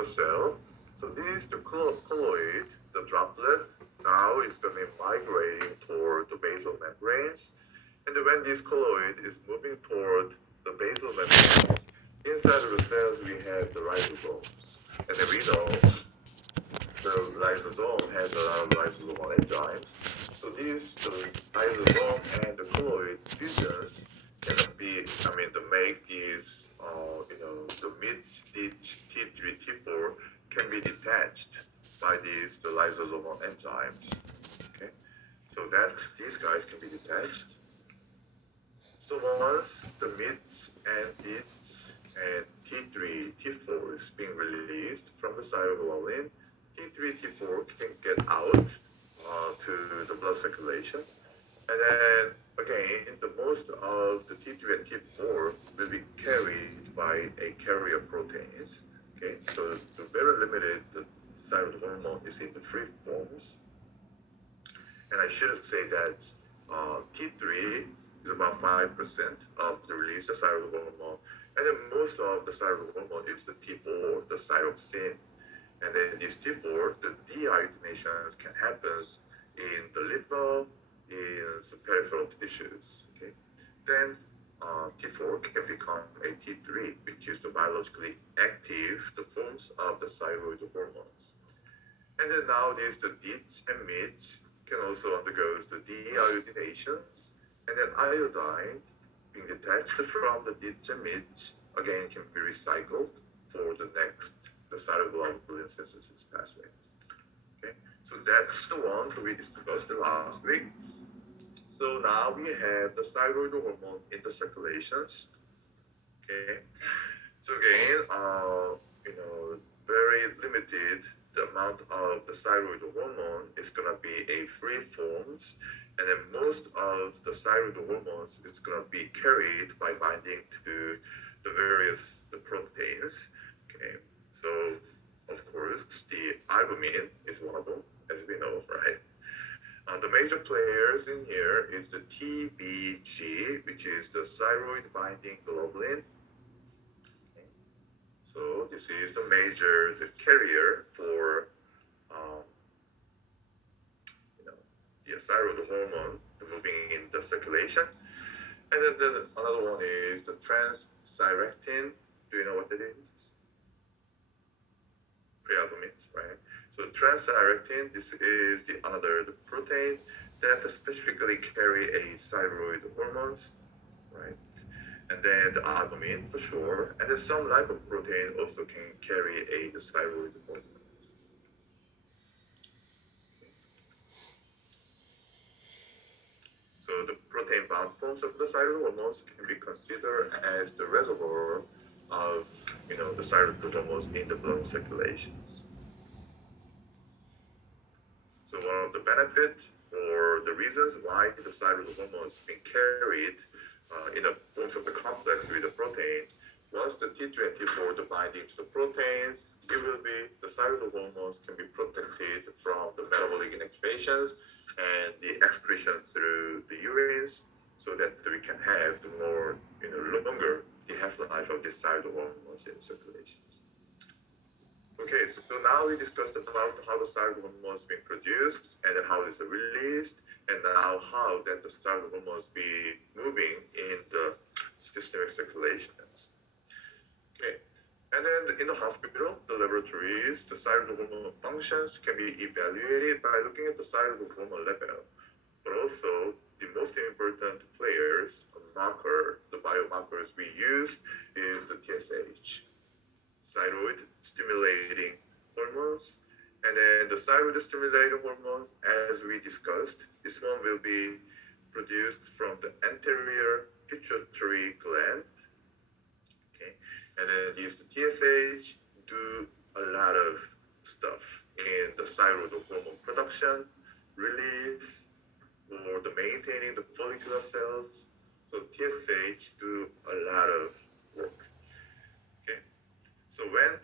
the cell. So this the colloid, the droplet, now is going to be migrating toward the basal membranes. And when this colloid is moving toward the basal membranes, inside of the cells we have the ribosomes. And then we know the lysosome has a lot of lysosomal enzymes. So these, the lysosome and the colloid fusions can be, to make these, the mid T3, T4 can be detached by the lysosomal enzymes. Okay, so that these guys can be detached. So once the MITs and DITs and T3, T4 is being released from the cytoglobulin, T3, T4 can get out to the blood circulation. And then again, the most of the T3 and T4 will be carried by a carrier proteins. Okay, so the very limited the thyroid hormone is in the free forms. And I should say that T3 is about 5% of the release of thyroid hormone. And then most of the thyroid hormone is the T4, the thyroxine. And then this T4, the deiodinations can happen in the liver, in the peripheral tissues. Okay? Then T4 can become a T3, which is the biologically active, the forms of the thyroid hormones. And then nowadays the DITs and MITs can also undergo the deiodinations, and then iodine being detached from the DITs and MITs again can be recycled for the next the thyroglobulin synthesis pathway. Okay, so that's the one we discussed last week. So now we have the thyroid hormone in the circulations. Okay, so again, very limited. The amount of the thyroid hormone is gonna be a free forms, and then most of the thyroid hormones is gonna be carried by binding to the various proteins. Okay, so of course the albumin is one of them, as we know, right? The major players in here is the TBG, which is the thyroid binding globulin. So this is the carrier for the thyroid hormone moving in the circulation. And then another one is the transthyretin. Do you know what that is? Prealbumins, right? So transthyretin, this is the protein that specifically carry a thyroid hormones, right? And then the albumin for sure, and then some lipoprotein also can carry a thyroid hormones. So the protein-bound forms of the thyroid hormones can be considered as the reservoir of the thyroid hormones in the blood circulations. So one of the benefits or the reasons why the thyroid hormones being carried in the forms of the complex with the protein, once the T3 and T4 the binding to the proteins, it will be the thyroid hormones can be protected from the metabolic inactivations and the excretion through the urines, so that we can have the more longer the half-life of the thyroid hormones in circulations. Okay, so now we discussed about how the thyroid hormones being produced and then how it's released, and now how that the thyroid hormones be moving in the systemic circulations. Okay, and then in the hospital, the laboratories, the thyroid hormone functions can be evaluated by looking at the thyroid hormone level, but also the most important players, the biomarkers we use is the TSH. Thyroid stimulating hormones, and then the thyroid stimulating hormones, as we discussed, this one will be produced from the anterior pituitary gland. Okay, and then the TSH do a lot of stuff in the thyroid hormone production, release, or the maintaining the follicular cells. So TSH do a lot of work. So when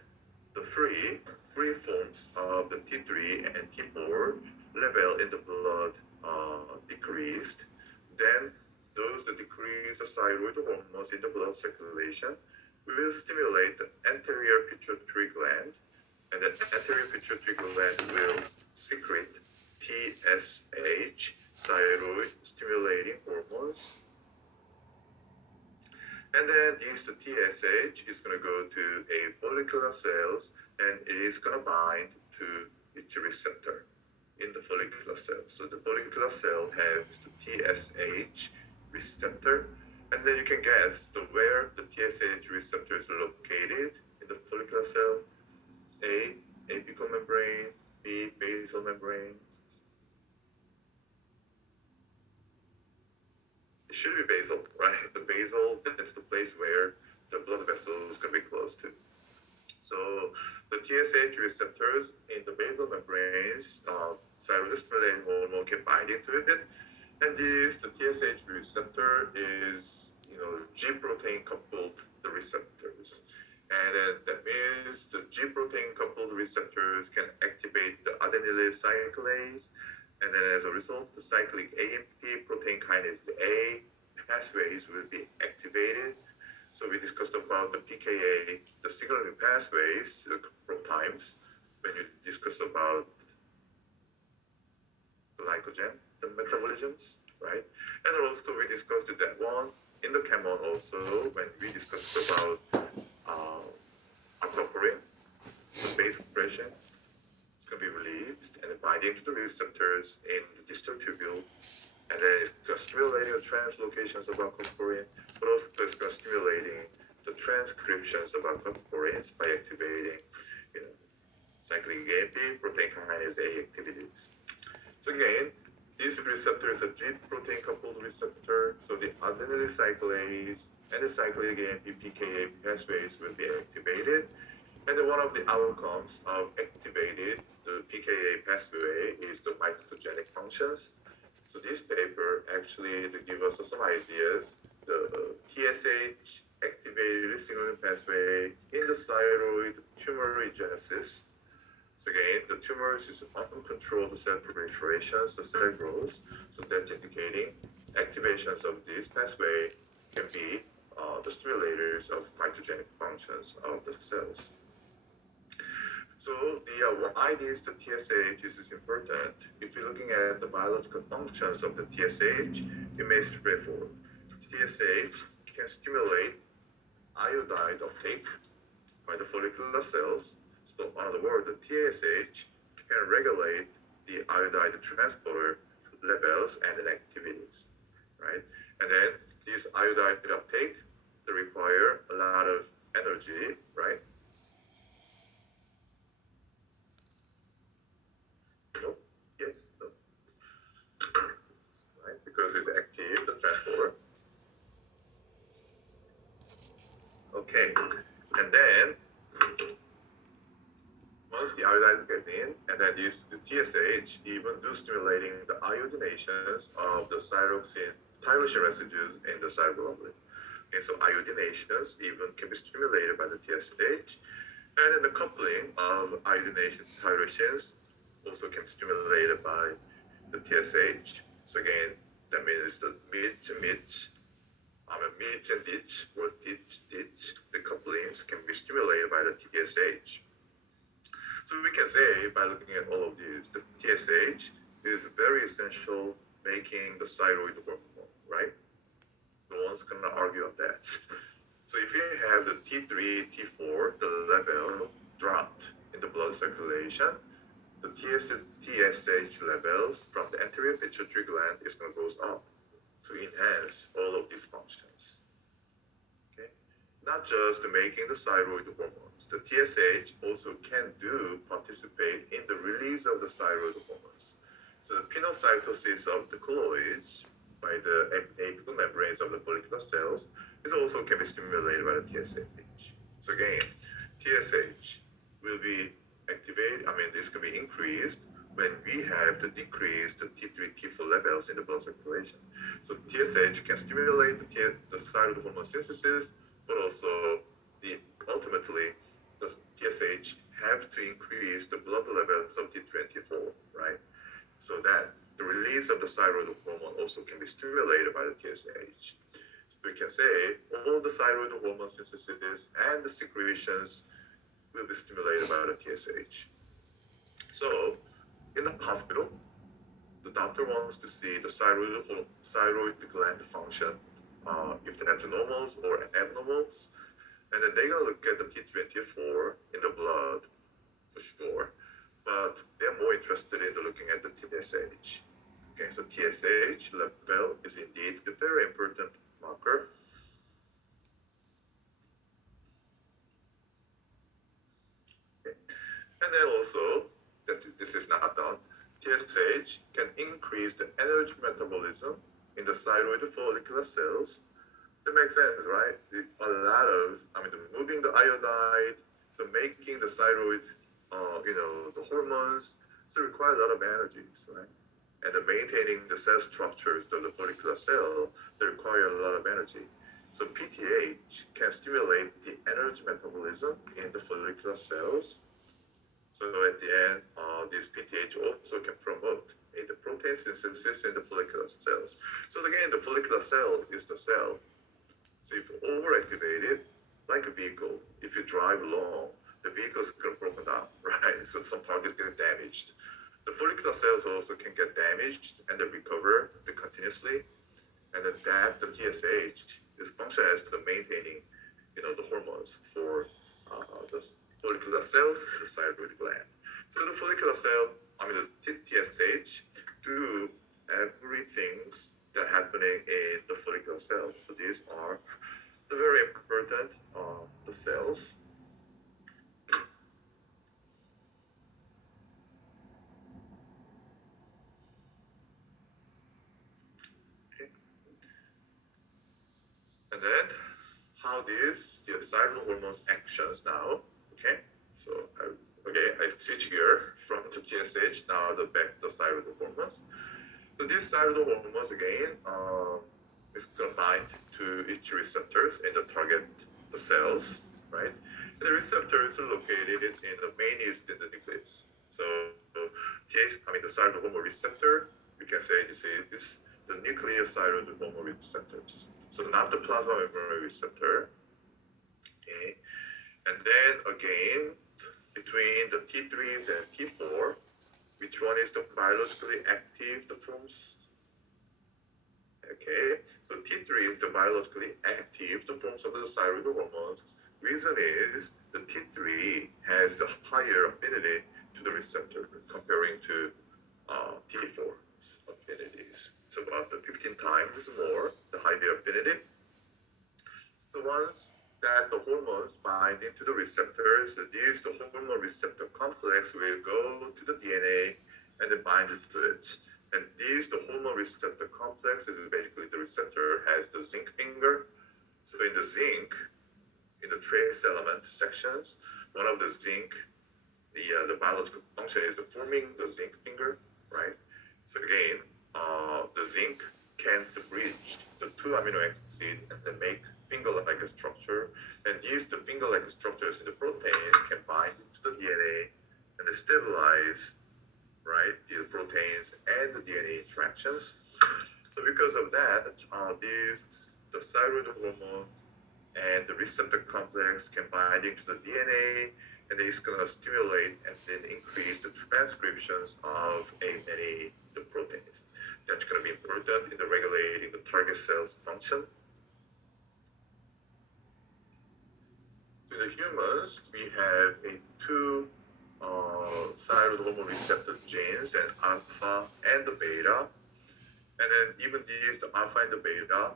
the free forms of the T3 and T4 level in the blood decreased, then those that decrease the thyroid hormones in the blood circulation will stimulate the anterior pituitary gland, and then anterior pituitary gland will secrete TSH, thyroid stimulating hormones. And then these TSH is going to go to a follicular cells, and it is going to bind to its receptor in the follicular cell. So the follicular cell has the TSH receptor, and then you can guess where the TSH receptor is located in the follicular cell. A, apical membrane, B, basal membrane. It should be basal, right? The basal, that's the place where the blood vessel is going to be close to. So the TSH receptors in the basal membranes, thyroid stimulating hormone can bind into it, and the TSH receptor is, G protein coupled the receptors. And then that means the G protein coupled receptors can activate the adenylyl cyclase, and then as a result, the cyclic AMP protein kinase A pathways will be activated. So we discussed about the PKA, the signaling pathways a couple of times when you discussed about the glycogen, the metabolisms, right? And also we discussed that one in the Chem 1 also when we discussed about aquaporin, the base compression. It's going to be released and binding to the receptors in the distal tubule, and then it's stimulating the translocations of aquaporin, but also it's stimulating the transcriptions of aquaporins by activating, cyclic AMP, protein kinase A activities. So again, these receptors are G protein coupled receptor, so the adenylyl cyclase and the cyclic AMP PKA pathways will be activated. And one of the outcomes of activated the PKA pathway is the mitogenic functions. So this paper actually to give us some ideas. The TSH activated signaling pathway in the thyroid tumorigenesis. So again, the tumors is uncontrolled cell proliferation, so cell growth. So that's indicating activations of this pathway can be the stimulators of mitogenic functions of the cells. So why this the TSH is important? If you're looking at the biological functions of the TSH, it may straightforward. TSH can stimulate iodide uptake by the follicular cells. So in other words, the TSH can regulate the iodide transporter levels and activities, right? And then these iodide uptake, they require a lot of energy, right? No? Yes? No? Right? Because it's active, the transporter. Okay. And then once the iodide get in, and then the TSH even do stimulating the iodinations of the tyrosine residues in the thyroglobulin. Okay, so iodinations even can be stimulated by the TSH, and then the coupling of iodination tyrosines also can be stimulated by the TSH. So again, that means the mid and ditch, or ditch, the couplings can be stimulated by the TSH. So we can say, by looking at all of these, the TSH is very essential making the thyroid hormone, right? No one's going to argue on that. So if you have the T3, T4, the level dropped in the blood circulation, the TSH levels from the anterior pituitary gland is going to go up to enhance all of these functions. Okay? Not just making the thyroid hormones, the TSH also can participate in the release of the thyroid hormones. So the pinocytosis of the colloids by the apical membranes of the follicular cells is also can be stimulated by the TSH. So again, TSH will be activated, this can be increased when we have to decrease the T3, T4 levels in the blood circulation. So TSH can stimulate the thyroid hormone synthesis, but also ultimately the TSH have to increase the blood levels of T3 and T4, right? So that the release of the thyroid hormone also can be stimulated by the TSH. So we can say all the thyroid hormone synthesis and the secretions will be stimulated by the TSH. So in the hospital, the doctor wants to see the thyroid gland function, if that's normals or abnormals, and then they're gonna look at the T3 and T4 in the blood for sure, but they're more interested in looking at the TSH. Okay, so TSH level is indeed a very important marker. Okay. And then also, that this is not done, TSH can increase the energy metabolism in the thyroid follicular cells. That makes sense, right? A lot of, moving the iodide, the making the thyroid, the hormones, so require a lot of energies, right? And the maintaining the cell structures of the follicular cell, they require a lot of energy. So PTH can stimulate the energy metabolism in the follicular cells. So at the end, this PTH also can promote the protein synthesis in the follicular cells. So again, the follicular cell is the cell. So if overactivated, like a vehicle, if you drive long, the vehicle is going to broken down, right? So some part is getting damaged. The follicular cells also can get damaged and they recover continuously. And then the TSH is function as the maintaining, the hormones for the follicular cells and the thyroid gland. So the follicular cell, the TSH, do everything that happening in the follicular cell. So these are the very important the cells. Okay. And then how these the thyroid hormones actions now. Okay, so I switch gear from the TSH now back to the thyroid hormones. So these thyroid hormones again is bind to each receptors in the target the cells, right? And the receptors are located in the main is in the nucleus. So the thyroid hormone receptor, we can say this is the nucleothyroid hormone receptors. So not the plasma membrane receptor. Okay, and then again between the T3s and T4. Which one is the biologically active, the forms? Okay, so T3 is the biologically active, the forms of the thyroid hormones. Reason is the T3 has the higher affinity to the receptor comparing to T4's affinities. It's about the 15 times more, the higher affinity. So once that the hormones bind into the receptors, the hormone receptor complex will go to the DNA and then bind it to it. And the hormone receptor complex is basically the receptor has the zinc finger. So in the zinc, in the trace element sections, one of the zinc, the biological function is the forming the zinc finger, right? So again, the zinc can bridge the two amino acids and then make finger-like structure, and the finger-like structures in the protein can bind to the DNA and stabilize, right, the proteins and the DNA interactions. So because of that, the thyroid hormone and the receptor complex can bind into the DNA, and it's going to stimulate and then increase the transcriptions of many the proteins. That's going to be important in the regulating the target cell's function. In the humans, we have two thyroid hormone receptor genes, and alpha and the beta. And then even the alpha and the beta,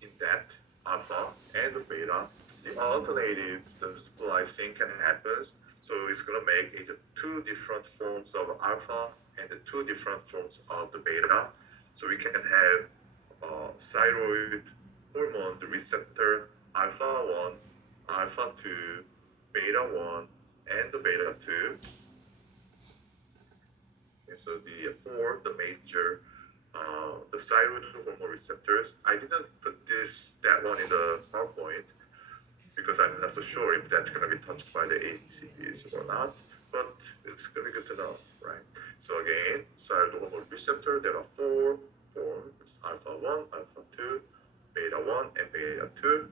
in that alpha and the beta, the alternative the splicing can happen. So it's going to make either two different forms of alpha and the two different forms of the beta. So we can have thyroid hormone, the receptor alpha 1, alpha 2, beta 1, and the beta 2. Okay, so the major the thyroid hormone receptors. I didn't put that one in the PowerPoint because I'm not so sure if that's going to be touched by the ACPs or not, but it's going to be good to know, right? So again, thyroid hormone receptor, there are 4 forms, alpha 1, alpha 2, beta 1, and beta 2.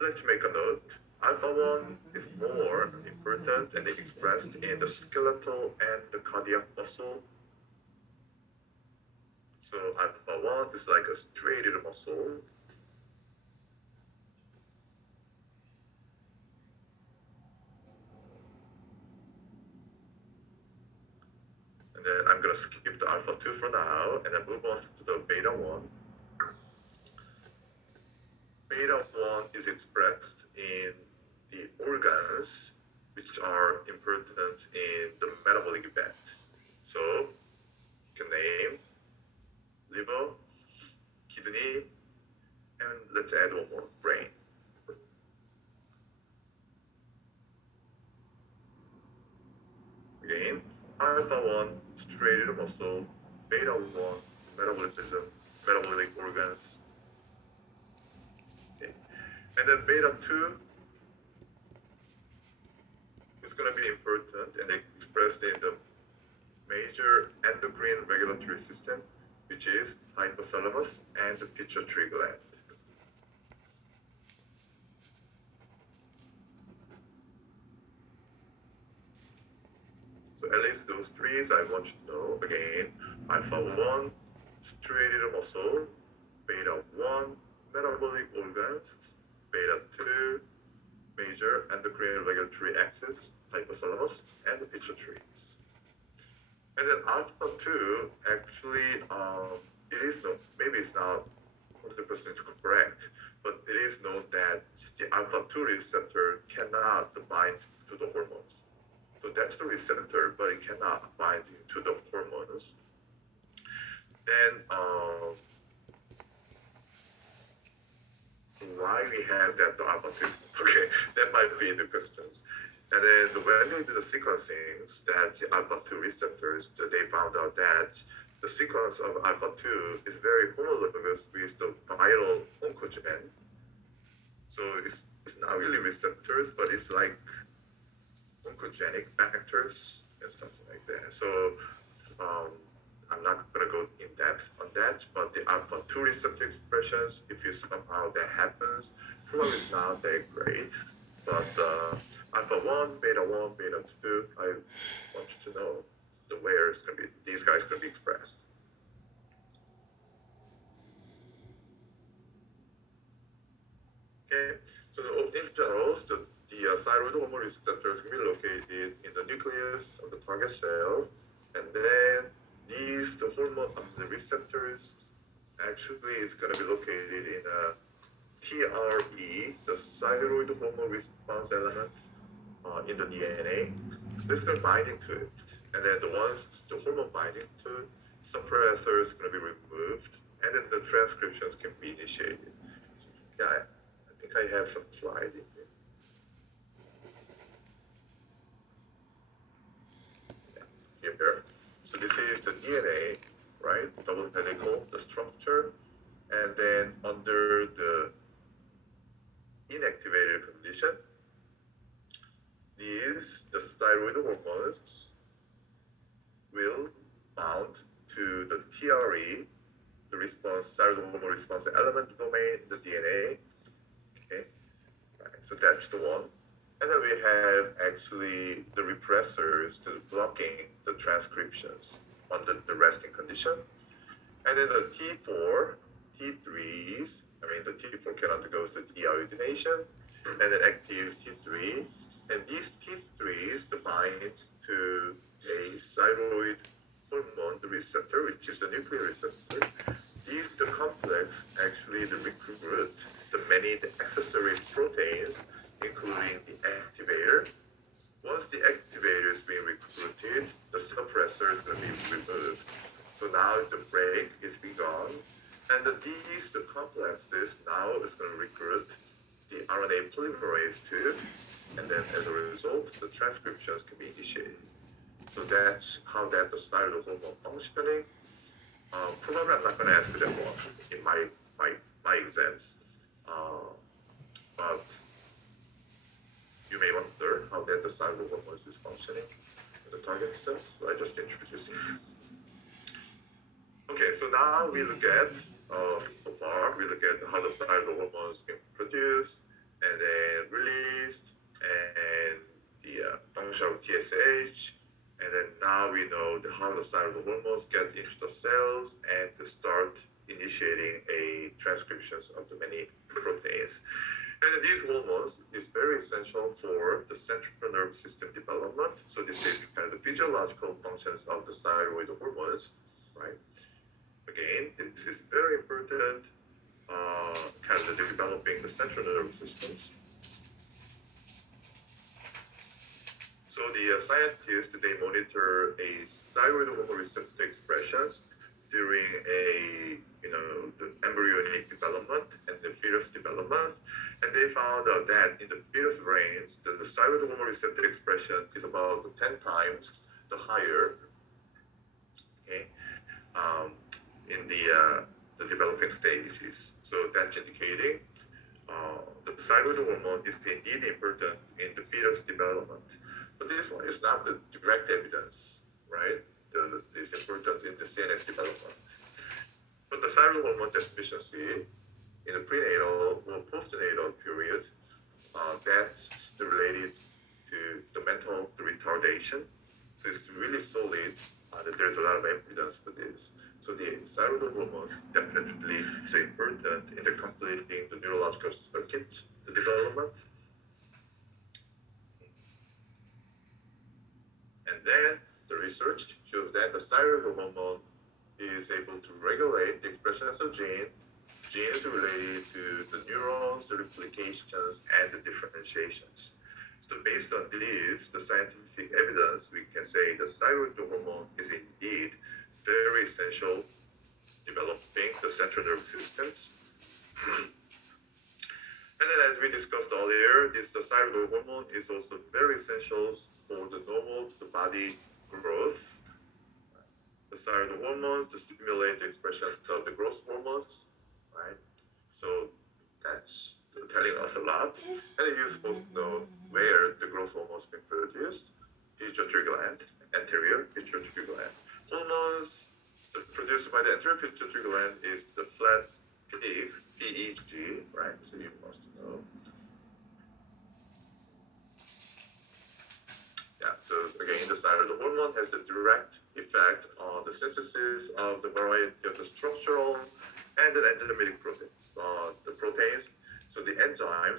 Let's make a note. Alpha 1 is more important and expressed in the skeletal and the cardiac muscle. So alpha 1 is like a striated muscle. And then I'm going to skip the alpha 2 for now and then move on to the beta 1. Beta 1 is expressed in the organs which are important in the metabolic event. So you can name liver, kidney, and let's add one more, brain. Again, alpha 1, striated muscle, beta 1, metabolism, metabolic organs. Okay. And then beta 2 is going to be important and expressed in the major endocrine regulatory system, which is hypothalamus and the pituitary gland. So at least those three I want you to know. Again, alpha 1, striated muscle, beta 1, metabolic organs, beta 2, major endocrine regulatory axis, hypothalamus, and the pituitaries. And then alpha 2, actually, it is known, maybe it's not 100% correct, but it is known that the alpha 2 receptor cannot bind to the hormones. So that's the receptor, but it cannot bind to the hormones. Then why we have that alpha 2? Okay, that might be the questions. And then when they do the sequencing, that the alpha 2 receptors, they found out that the sequence of alpha 2 is very homologous with the viral oncogen. So it's not really receptors, but it's like oncogenic factors and something like that. So I'm not going to go in depth on that, but the alpha 2 receptor expressions, if you somehow that happens, probably is not that great. But alpha 1, beta 1, beta 2, I want you to know the where is going to be, these guys going to be expressed. Okay, so in general, the thyroid hormone receptors can be located in the nucleus of the target cell, and then the hormone the receptors actually is going to be located in a TRE, the thyroid hormone response element in the DNA. This is going to binding to it, and then the hormone binding to it, suppressor is going to be removed, and then the transcriptions can be initiated. So, yeah, I think I have some slides in here. Here. So this is the DNA, right? Double helical, the structure, and then under the inactivated condition, the thyroid hormones will bound to the TRE, the thyroid hormone response element domain in the DNA. Okay, right. So that's the one. And then we have actually the repressors to blocking the transcriptions under the resting condition. And then the T4, T3s, the T4 can undergo the deiodination, and then active T3. And these T3s bind to a thyroid hormone, the receptor, which is the nuclear receptor. The complex actually recruit the many accessory proteins, including the activator. Once the activator is being recruited, the suppressor is going to be removed. So now the break is begun, and the complex now is going to recruit the RNA polymerase II, and then as a result, the transcriptions can be initiated. So that's how the thyroid hormone functioning. Probably I'm not going to ask that one in my exams, but you may wonder how the thyroid hormone is functioning in the target cells. So I just introduced it. Okay, so now we look at, so far, we look at how the thyroid hormone is being produced, and then released, and the function of TSH, and then now we know how the thyroid hormones get into the cells and to start initiating a transcriptions of the many proteins. And these hormones is very essential for the central nervous system development. So this is kind of the physiological functions of the thyroid hormones, right? Again, this is very important, kind of developing the central nervous systems. So the scientists, they monitor a thyroid hormone receptor expressions during the embryonic development and the fetus development, and they found out that in the fetus brains, the thyroid hormone receptor expression is about 10 times the higher, okay, in the developing stages. So that's indicating the thyroid hormone is indeed important in the fetus development. But this one is not the direct evidence, right? It's important in the CNS development. But the thyroid hormone deficiency in the prenatal or postnatal period, that's related to the mental retardation. So it's really solid that there's a lot of evidence for this. So the thyroid hormones definitely so important in the completing the neurological circuit, the development. And then the research shows that the thyroid hormone is able to regulate the expression of genes related to the neurons, the replications, and the differentiations. So based on this, the scientific evidence, we can say the thyroid hormone is indeed very essential developing the central nervous systems. And then as we discussed earlier, the thyroid hormone is also very essential for the normal body growth. The thyroid hormones to stimulate the expression of the growth hormones, right? So that's telling us a lot. And you're supposed to know where the growth hormones been produced. Pituitary gland, anterior pituitary gland. Hormones produced by the anterior pituitary gland is the flat PEG, right? So you must know. Yeah, so again, the thyroid hormone has the direct effect on the synthesis of the variety of the structural and the enzymatic proteins. So the enzyme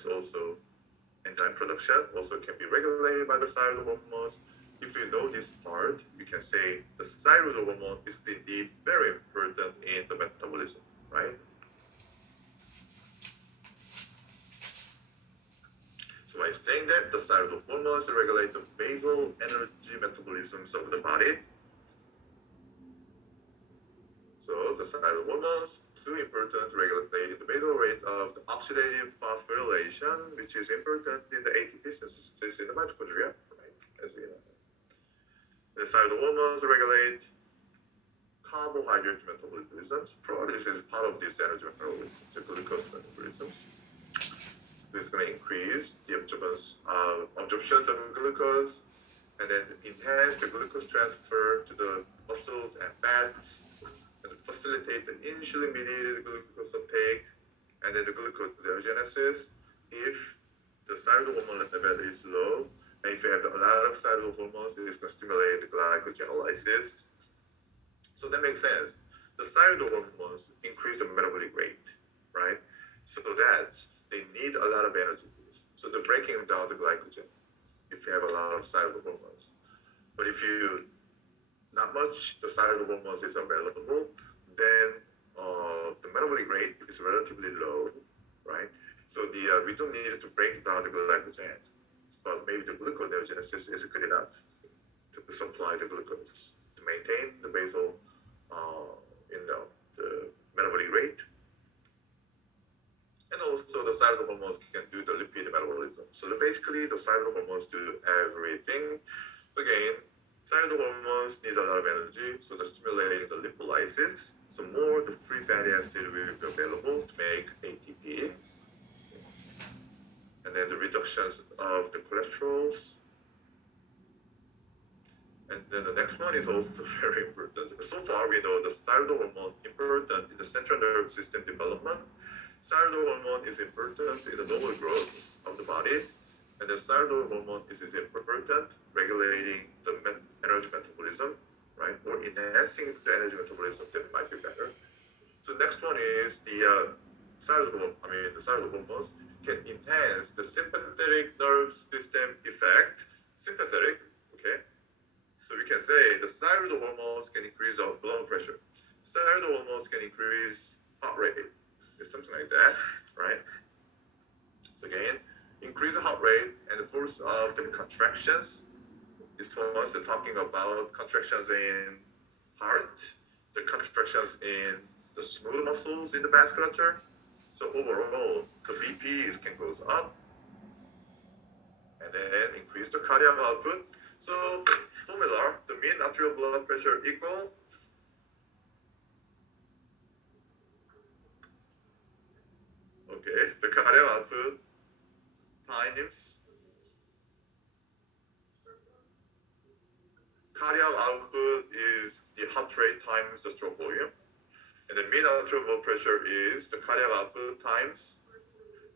production also can be regulated by the thyroid hormones. If you know this part, you can say the thyroid hormone is indeed very important in the metabolism, right? So by saying that, the thyroid hormones regulate the basal energy metabolisms of the body. So the thyroid hormones do important to regulate the basal rate of the oxidative phosphorylation, which is important in the ATP synthesis in the mitochondria, right? As we know. The thyroid hormones regulate carbohydrate metabolisms. Probably this is part of this energy metabolism, the glucose metabolisms. This is going to increase the absorptions of glucose, and then enhance the glucose transfer to the muscles and fats, and facilitate the insulin-mediated glucose uptake, and then the gluconeogenesis. If the thyroid hormone level is low, and if you have a lot of thyroid hormones, it is going to stimulate the glycogenolysis. So that makes sense. The thyroid hormones increase the metabolic rate, right? So that they need a lot of energy. So they're breaking down the glycogen if you have a lot of thyroid hormones. But if you not much the thyroid hormones is available, then the metabolic rate is relatively low, right? So we don't need to break down the glycogen, but maybe the gluconeogenesis is good enough to supply the glucose to maintain the basal, the metabolic rate. And also the thyroid hormones can do the lipid metabolism. So basically the thyroid hormones do everything. Again, thyroid hormones need a lot of energy, so they're stimulating the lipolysis. So more the free fatty acid will be available to make ATP. And then the reductions of the cholesterols. And then the next one is also very important. So far we know the thyroid hormone important in the central nervous system development. Thyroid hormone is important in the normal growth of the body, and the thyroid hormone is important regulating the energy metabolism, right? Or enhancing the energy metabolism, that might be better. So next one is the the thyroid hormones can enhance the sympathetic nerve system effect. Sympathetic, okay? So we can say the thyroid hormones can increase our blood pressure. Thyroid hormones can increase heart rate. It's something like that, right? So again, increase the heart rate and the force of the contractions. This was the talking about contractions in heart, the contractions in the smooth muscles in the vasculature. So overall, the BP can goes up and then increase the cardiac output. So formula, the mean arterial blood pressure equal the cardiac output times cardiac output is the heart rate times the stroke volume. And the mean arterial blood pressure is the cardiac output times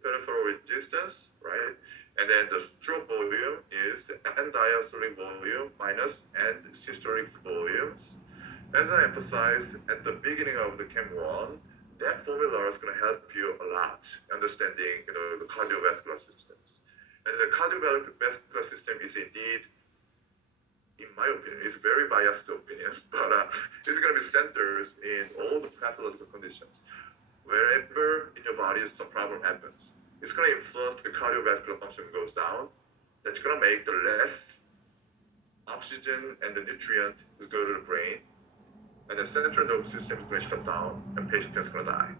peripheral resistance, right? And then the stroke volume is the end diastolic volume minus end systolic volumes. As I emphasized at the beginning of the Chem 1, that formula is going to help you a lot understanding the cardiovascular systems. And the cardiovascular system is indeed, in my opinion, it's a very biased opinion, but it's going to be centers in all the pathological conditions. Wherever in your body some problem happens, it's going to influence the cardiovascular function goes down. That's going to make the less oxygen and the nutrient is go to the brain, and the central nervous system is going to shut down, and patient is going to die.